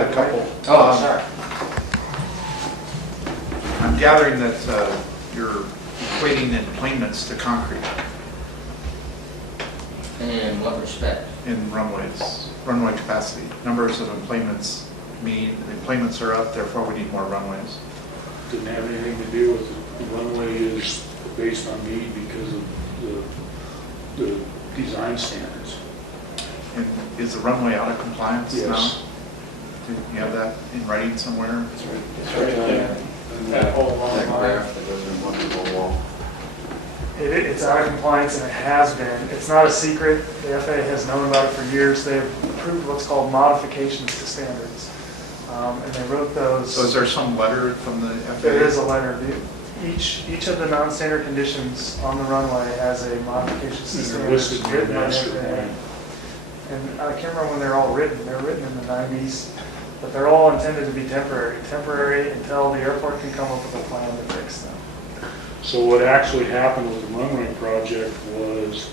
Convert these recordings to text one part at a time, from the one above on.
had a couple. Oh, sorry. I'm gathering that you're equating emplanements to concrete In what respect? in runways, runway capacity. Numbers of emplanements mean the emplanements are up, therefore we need more runways. Didn't have anything to do with it. The runway is based on need because of the design standards. And is the runway out of compliance now? Yes. Do you have that in writing somewhere? It's right there. That whole long That line. graph that goes in one little wall. It's out of compliance and it has been. It's not a secret. The FAA has known about it for years. They've approved what's called modifications to standards. And they wrote those. So is there some letter from the FAA? There is a letter. Each of the non-standard conditions on the runway has a modifications to And they're standards listed in written the by master FAA. plan. And I can't remember when they're all written. They're written in the 90s, but they're all intended to be temporary until the airport can come up with a plan to fix them. So what actually happened with the runway project was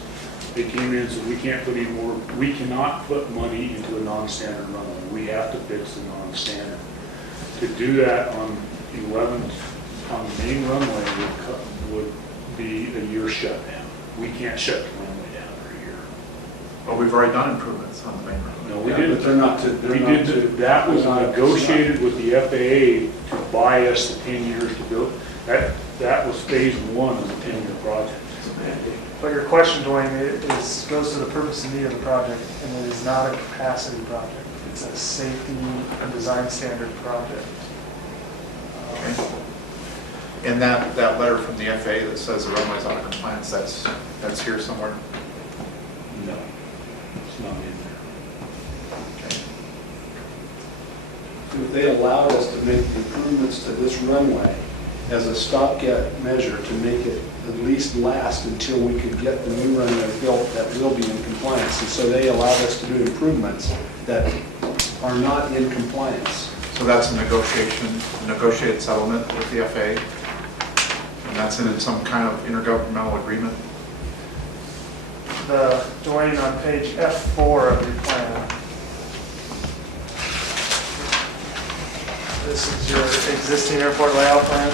they came in and said, we can't put any more, we cannot put money into a non-standard runway. We have to fix the non-standard. To do that on 11th, on the main runway would be a year shutdown. We can't shut the runway down for a year. Well, we've already done improvements on the main runway. No, we Yeah, didn't. but they're not to, We did, that was negotiated with the FAA to buy us the 10 years to build. That was phase one of the 10-year project. But your question, Dwayne, goes to the purpose and need of the project, and it is not a capacity project. It's a safety and design standard project. Okay. And that letter from the FAA that says the runway's out of compliance, that's here somewhere? No, it's not in there. Okay. If they allowed us to make improvements to this runway as a stopgap measure to make it at least last until we could get the new runway built that will be in compliance. And so they allowed us to do improvements that are not in compliance. So that's a negotiated settlement with the FAA? And that's in some kind of intergovernmental agreement? Dwayne, on page F4 of your plan, this is your existing airport layout plan.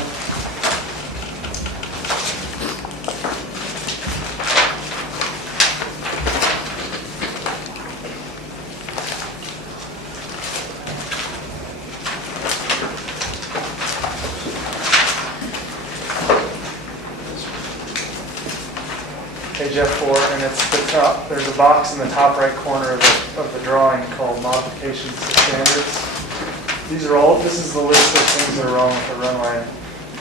Page F4, and it's the top, there's a box in the top right corner of the drawing called modifications to standards. This is the list of things that are wrong with the runway.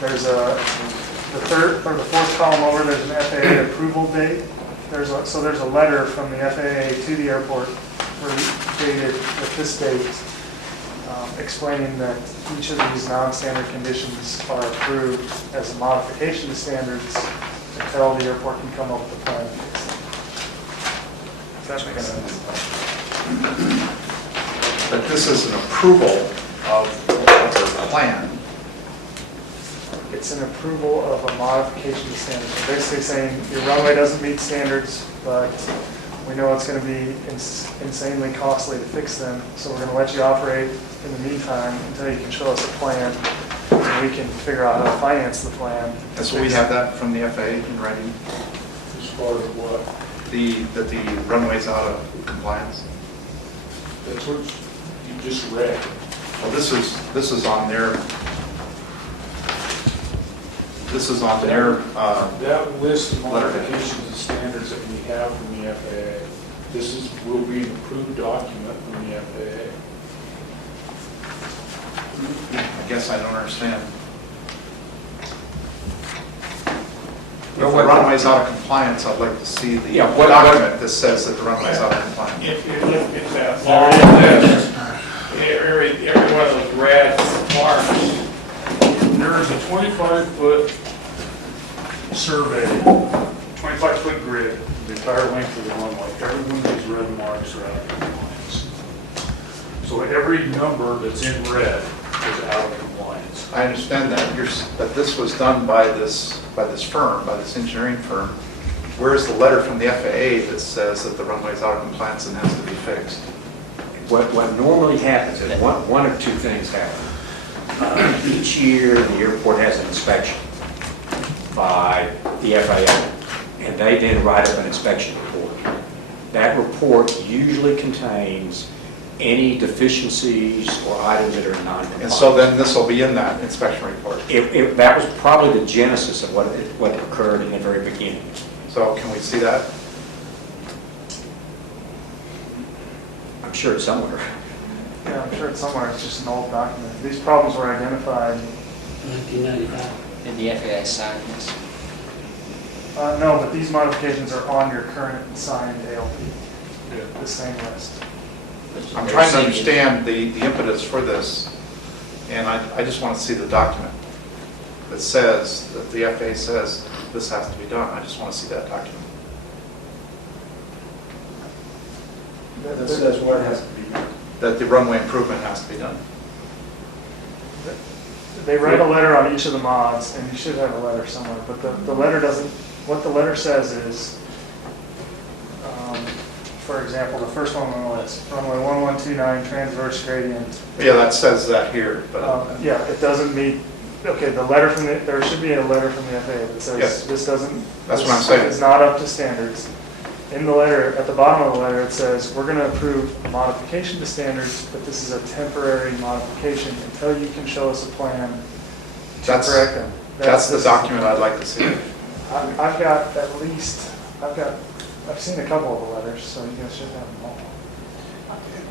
There's the fourth column over, there's an FAA approval date. There's a letter from the FAA to the airport dated with this date, explaining that each of these non-standard conditions are approved as a modification to standards until the airport can come up with a plan. If that makes sense. But this is an approval of the plan. It's an approval of a modification to standards. We're basically saying your runway doesn't meet standards, but we know it's going to be insanely costly to fix them, so we're going to let you operate in the meantime until you can show us a plan, and we can figure out how to finance the plan. And so we have that from the FAA in writing, As far as what? that the runway's out of compliance? That's what you just read. Well, this is on their, That list of letterhead. modifications and standards that we have from the FAA, will be an approved document from the FAA. I guess I don't understand. If the runway's out of compliance, I'd like to see the document that says that the runway's out of compliance. If you look at that long list, every one of those red marks, There is a 25-foot survey, 25-foot grid, the entire length of the runway. Every one of these red marks are out of compliance. So every number that's in red is out of compliance. I understand that, but this was done by this firm, by this engineering firm. Where's the letter from the FAA that says that the runway's out of compliance and has to be fixed? what normally happens is one of two things happen. Each year, the airport has an inspection by the FAA, and they then write up an inspection report. That report usually contains any deficiencies or items that are non-compliant. And so then this will be in that inspection report. That was probably the genesis of what occurred in the very beginning. So can we see that? I'm sure it's somewhere. Yeah, I'm sure it's somewhere, it's just an old document. These problems were identified, 1995. Did the FAA sign this? no, but these modifications are on your current signed ALP, the same list. I'm trying to understand the impetus for this, and I just want to see the document that says, that the FAA says this has to be done. I just want to see that document. That says what has to be done. That the runway improvement has to be done. They write a letter on each of the mods, and you should have a letter somewhere, but the letter doesn't, what the letter says is, for example, the first one on the list, runway 1129 transverse gradient. Yeah, that says that here, but Yeah, it doesn't meet, okay, the letter from the, there should be a letter from the FAA that says Yes. this doesn't. That's what I'm saying. It's not up to standards. In the letter, at the bottom of the letter, it says, we're going to approve a modification to standards, but this is a temporary modification until you can show us a plan to That's- correct them. that's the document I'd like to see. I've got at least, I've seen a couple of the letters, so you guys should have them all.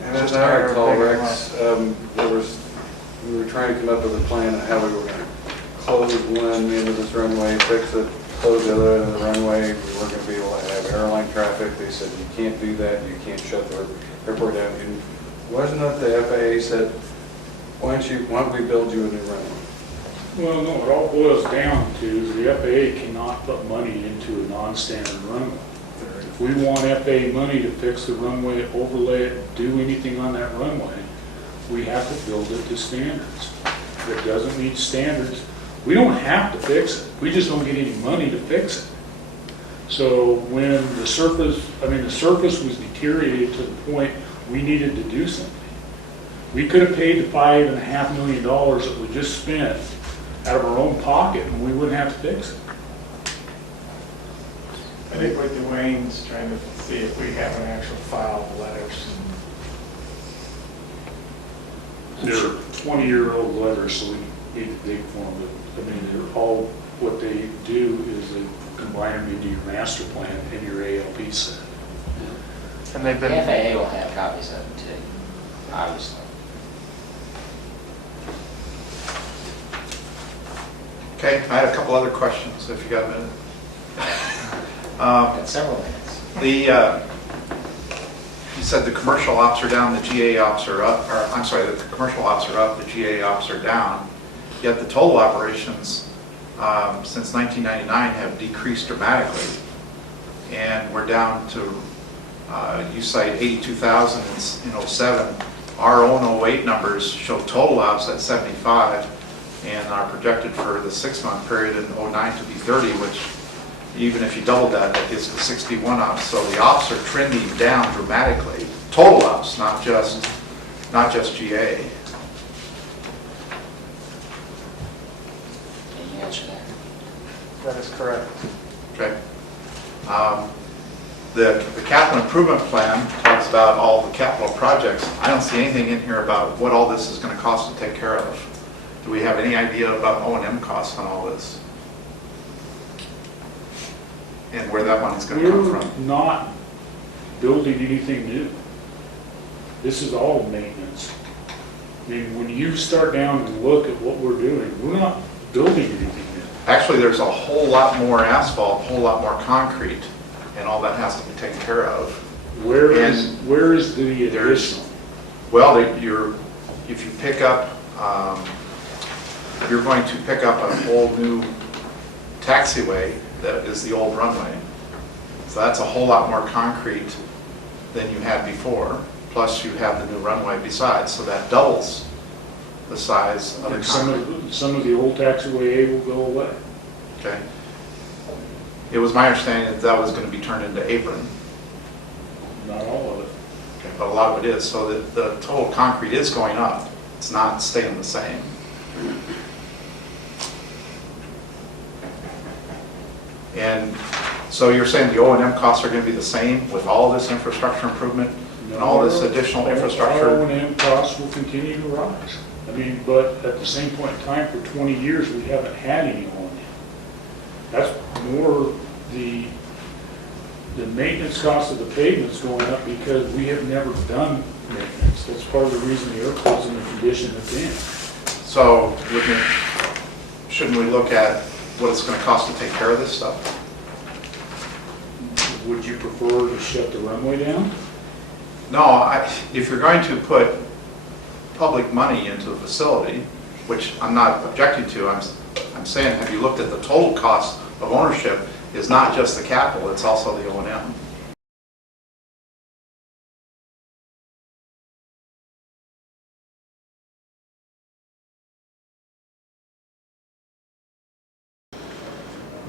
And Just as a I matter of recall, picking them Rex, we were trying to come up with a plan on how we were going to close one end of this runway, fix it, close the other end of the runway. We weren't going to be able to have airline traffic. They said, you can't do that, you can't shut the airport down. And wasn't it the FAA said, why don't we build you a new runway? Well, no, it all boils down to is the FAA cannot put money into a non-standard runway. If we want FAA money to fix the runway, overlay it, do anything on that runway, we have to build it to standards. If it doesn't meet standards, we don't have to fix it. We just don't get any money to fix it. So when the surface was deteriorated to the point we needed to do something. We could have paid the $5.5 million that we just spent out of our own pocket, and we wouldn't have to fix it. I think what Dwayne's trying to see if we have an actual file of letters. They're 20-year-old letters, so we need to dig for them. But, I mean, they're all, what they do is they combine them into your master plan and your ALP set. And they've The been, FAA will have copies of it too, obviously. Okay, I had a couple other questions, if you got a minute. Got several minutes. You said the commercial ops are down, the GA ops are up, or I'm sorry, the commercial ops are up, the GA ops are down, yet the total operations since 1999 have decreased dramatically. And we're down to, you cite 82,000 in '07. Our own '08 numbers show total ops at 75, and are projected for the 6-month period in '09 to be 30, which even if you double that, that gets to 61 ops. So the ops are trending down dramatically. Total ops, not just GA. Can you answer that? that is correct. Okay. The capital improvement plan talks about all the capital projects. I don't see anything in here about what all this is going to cost to take care of. Do we have any idea about O&M costs on all this? And where that money's going to come We're from? not building anything new. This is all maintenance. I mean, when you start down and look at what we're doing, we're not building anything new. Actually, there's a whole lot more asphalt, a whole lot more concrete, and all that has to be taken care of. Where is the additional? Well, if you pick up, you're going to pick up a whole new taxiway that is the old runway. So that's a whole lot more concrete than you had before, plus you have the new runway besides, so that doubles the size of the And concrete. some of the old taxiway A will go away. Okay. It was my understanding that that was going to be turned into apron. Not all of it. but a lot of it is, so the total concrete is going up. It's not staying the same. And so you're saying the O&M costs are going to be the same with all this infrastructure improvement and all this additional Our infrastructure? O&M costs will continue to rise. I mean, but at the same point in time, for 20 years, we haven't had any O&M. That's more the maintenance cost of the pavement's going up because we have never done maintenance. That's part of the reason the airport's in the condition it's in. So shouldn't we look at what it's going to cost to take care of this stuff? Would you prefer to shut the runway down? No, if you're going to put public money into the facility, which I'm not objecting to, I'm saying, have you looked at the total cost of ownership is not just the capital, it's also the O&M.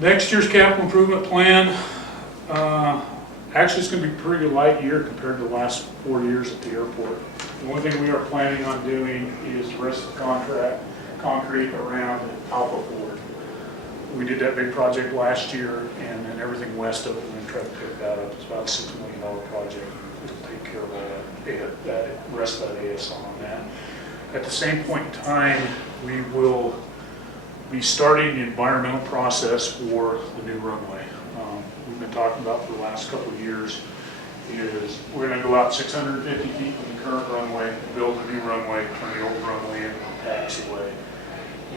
Next year's capital improvement plan, actually it's going to be a pretty light year compared to the last 4 years at the airport. The only thing we are planning on doing is the rest of the concrete around Alpha Ford. We did that big project last year, and then everything west of it, we're going to try to pick that up. It's about a $6 million project. It'll take care of all that rest of that AS on that. At the same point in time, we will be starting the environmental process for the new runway. We've been talking about for the last couple of years is we're going to go out 650 feet from the current runway, build a new runway, turn the old runway into a taxiway.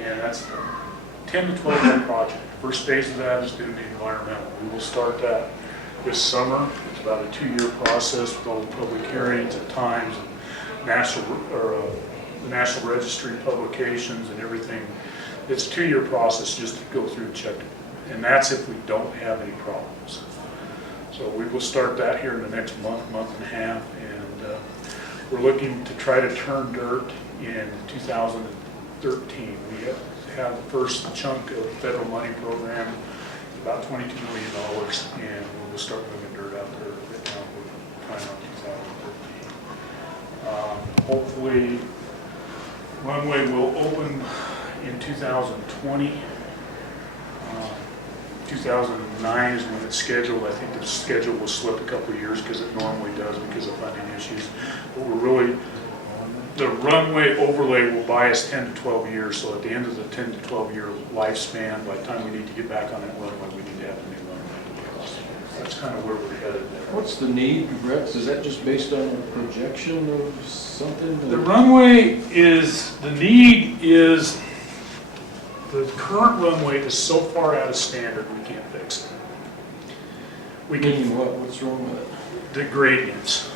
And that's a 10 to 12 year project. First phase of that is doing the environmental. We will start that this summer. It's about a 2-year process with all the public hearings and times and the National Registry publications and everything. It's a 2-year process just to go through and check it. And that's if we don't have any problems. So we will start that here in the next month and a half, and we're looking to try to turn dirt in 2013. We have the first chunk of federal money program, about $22 million, and we'll start moving dirt out there right now. We're planning on 2013. Hopefully, runway will open in 2020. 2009 is when it's scheduled. I think the schedule will slip a couple of years because it normally does because of funding issues. But the runway overlay will buy us 10 to 12 years. So at the end of the 10 to 12 year lifespan, by the time we need to get back on that runway, we need to have a new runway. That's kind of where we're headed there. What's the need, Rex? Is that just based on a projection of something? The runway is, the need is, the current runway is so far out of standard, we can't fix it. We can, Meaning what? What's wrong with it? the gradients.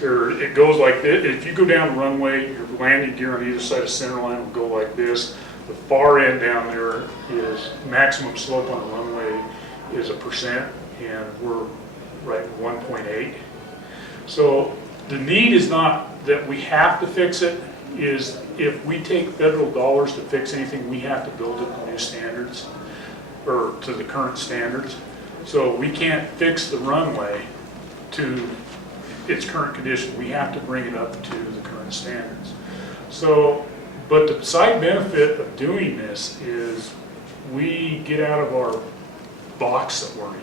It goes like this. If you go down the runway, your landing gear on either side of center line will go like this. The far end down there is maximum slope on the runway is 1%, and we're right at 1.8. So the need is not that we have to fix it, is if we take federal dollars to fix anything, we have to build it to new standards, or to the current standards. So we can't fix the runway to its current condition. We have to bring it up to the current standards. So, but the side benefit of doing this is we get out of our box that we're in.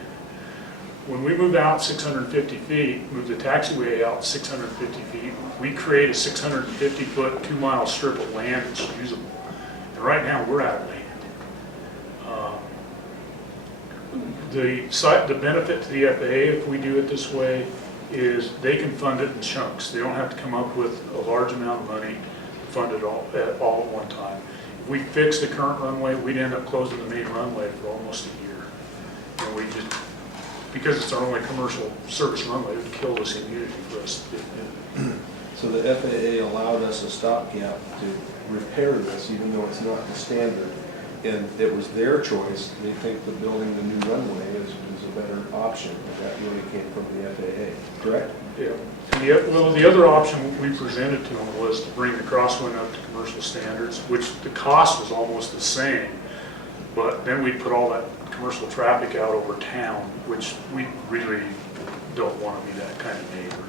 When we move out 650 feet, move the taxiway out 650 feet, we create a 650-foot, 2-mile strip of land that's usable. And right now, we're out of land. The benefit to the FAA, if we do it this way, is they can fund it in chunks. They don't have to come up with a large amount of money to fund it all at one time. If we fix the current runway, we'd end up closing the main runway for almost a year. And we just, because it's our only commercial service runway, it would kill this community for us to do. So the FAA allowed us a stopgap to repair this, even though it's not the standard. And it was their choice. They think that building the new runway is a better option. And that really came from the FAA, correct? Yeah. Well, the other option we presented to them was to bring the crosswind up to commercial standards, which the cost was almost the same. But then we'd put all that commercial traffic out over town, which we really don't want to be that kind of neighbor.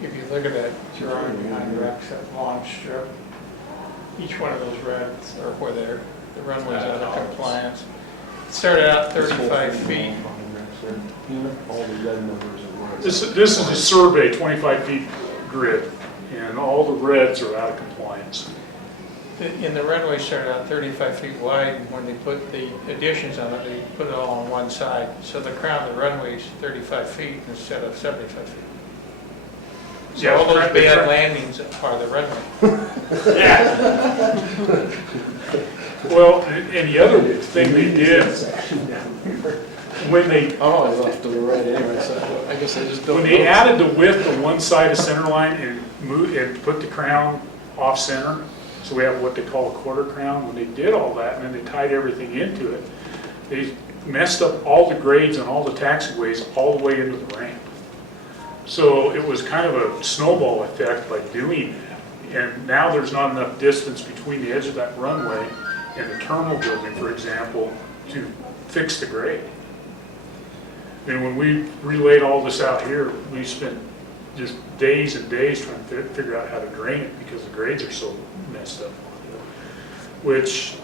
If you look at that drawing behind Rex, that long strip, each one of those reds are where the runway's out of compliance. It started out 35 feet. All the red numbers are where This it's. is a survey, 25 feet grid, and all the reds are out of compliance. And the runway started out 35 feet wide, and when they put the additions on it, they put it all on one side. So the crown of the runway is 35 feet instead of 75 feet. So Yeah, all those correct. bad landings are the runway. Well, and the other thing they did, when they, Oh, I left to the right anyway, so I guess I just don't. when they notice. added the width to one side of center line and moved, and put the crown off center, so we have what they call a quarter crown, when they did all that, and then they tied everything into it, they messed up all the grades and all the taxiways all the way into the ramp. So it was kind of a snowball effect by doing that. And now there's not enough distance between the edge of that runway and the terminal building, for example, to fix the grade. And when we relayed all this out here, we spent just days and days trying to figure out how to drain it because the grades are so messed up. Which,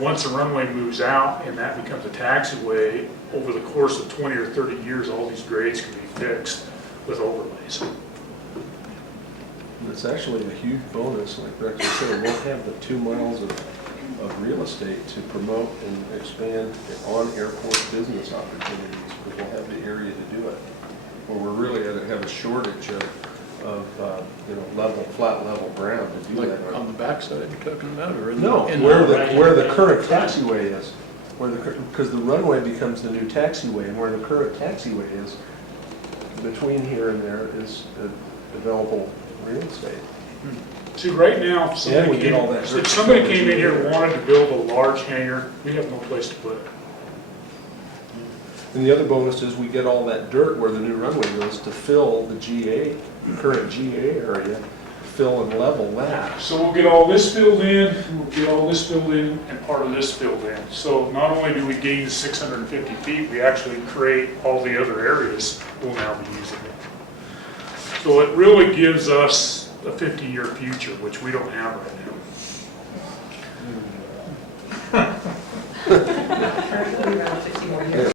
once the runway moves out and that becomes a taxiway, over the course of 20 or 30 years, all these grades can be fixed with overlays. It's actually a huge bonus, like Rex was saying, we'll have the 2 miles of real estate to promote and expand on airport business opportunities, because we'll have the area to do it. Where we're really gonna have a shortage of flat level ground to do that. On the backside you're talking about, or in No, in where the current taxiway is, because the runway becomes the new taxiway, and where the current taxiway is, between here and there is developable real estate. See, right now, if And we somebody get all that if somebody came in here and wanted to build a large hangar, we have no place to put it. And the other bonus is we get all that dirt where the new runway goes to fill the current GA area, fill and level that. So we'll get all this filled in, we'll get all this filled in, and part of this filled in. So not only do we gain the 650 feet, we actually create all the other areas we'll now be using it. So it really gives us a 50-year future, which we don't have right now. Currently around 60 more years.